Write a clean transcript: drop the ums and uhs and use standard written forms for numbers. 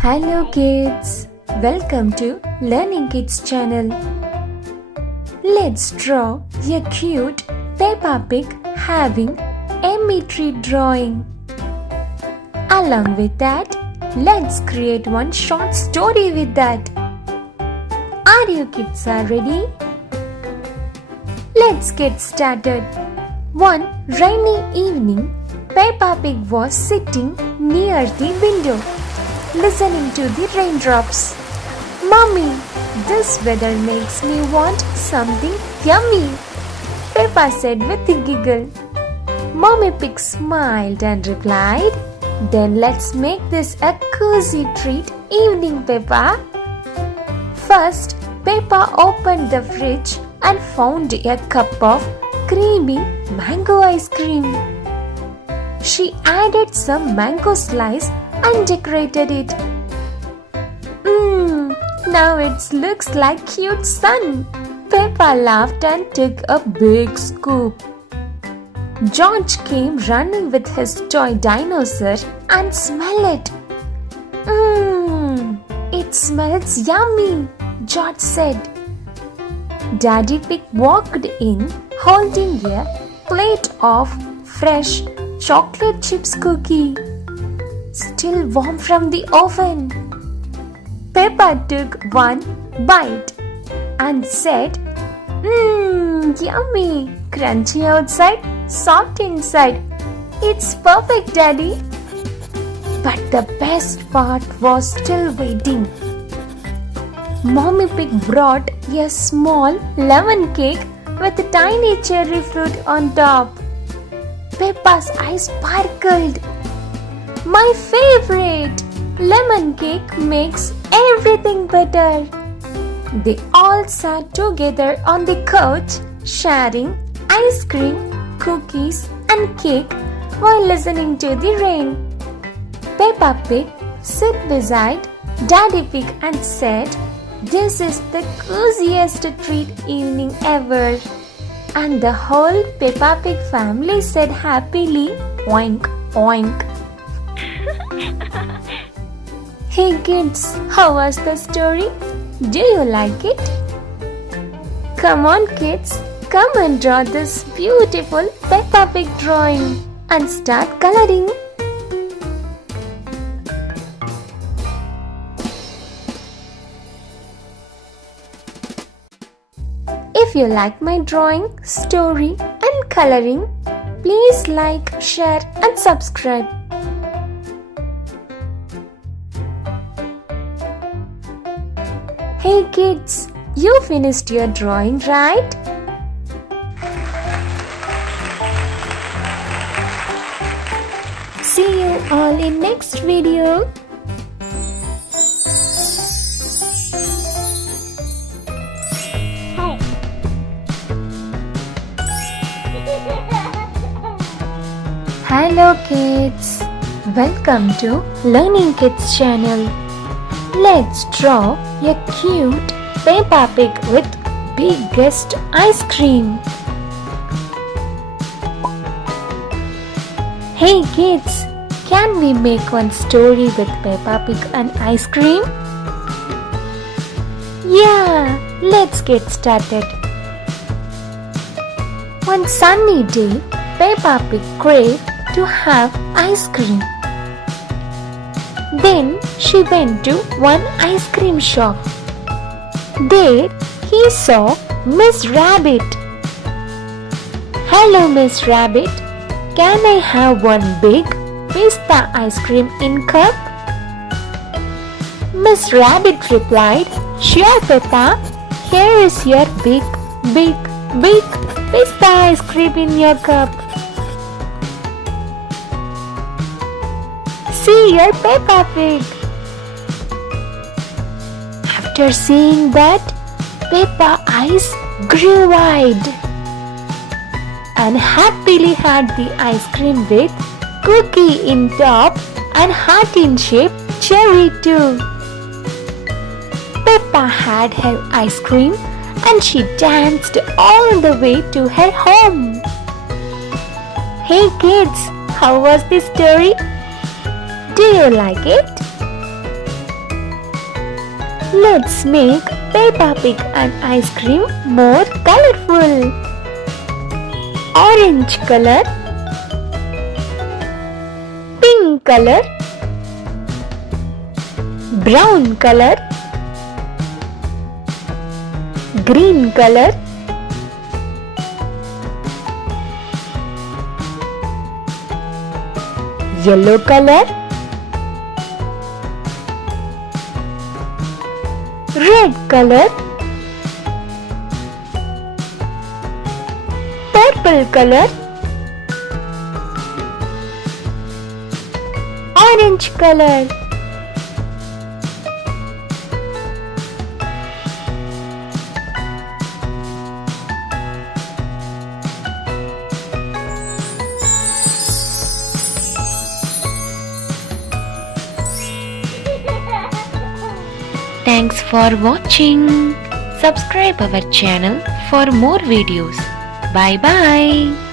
Hello kids, welcome to Learning Kids channel. Let's draw a cute Peppa Pig having a tree drawing. Along with that, let's create one short story with that. Are you kids ready? Let's get started. One rainy evening, Peppa Pig was sitting near the window, listening to the raindrops. "Mommy, this weather makes me want something yummy," Peppa said with a giggle. Mommy Pig smiled and replied, "Then let's make this a cozy treat evening, Peppa." First, Peppa opened the fridge and found a cup of creamy mango ice cream. She added some mango slice and decorated it. Now it looks like cute sun. Peppa laughed and took a big scoop. George came running with his toy dinosaur and smelled it. It smells yummy, George said. Daddy Pig walked in holding a plate of fresh chocolate chips cookie, still warm from the oven. Peppa took one bite and said, "Yummy, crunchy outside, soft inside. It's perfect, Daddy." But the best part was still waiting. Mommy Pig brought a small lemon cake with a tiny cherry fruit on top. Peppa's eyes sparkled. "My favorite! Lemon cake makes everything better." They all sat together on the couch, sharing ice cream, cookies, and cake while listening to the rain. Peppa Pig sat beside Daddy Pig and said, "This is the coziest treat evening ever." And the whole Peppa Pig family said happily, "Oink, oink." Hey kids, how was the story? Do you like it? Come on kids, come and draw this beautiful Peppa Pig drawing and start coloring. If you like my drawing, story and coloring, please like, share and subscribe. Hey kids, you finished your drawing, right? See you all in next video. Hello kids, welcome to Learning Kids channel. Let's draw a cute Peppa Pig with biggest ice cream. Hey kids, can we make one story with Peppa Pig and ice cream? Yeah, let's get started. One sunny day, Peppa Pig craved to have ice cream. Then she went to one ice cream shop. There he saw Miss Rabbit. "Hello, Miss Rabbit. Can I have one big pista ice cream in cup?" Miss Rabbit replied, "Sure, Peppa. Here is your big pista ice cream in your cup. See your Peppa Pig." After seeing that, Peppa's eyes grew wide and happily had the ice cream with cookie in top and heart in shape cherry too. Peppa had her ice cream and she danced all the way to her home. Hey kids, how was the story? Do you like it? Let's make Peppa Pig and ice cream more colorful. Orange color, pink color, brown color, green color, yellow color, red color, purple color, orange color. Thanks for watching. Subscribe our channel for more videos. Bye bye.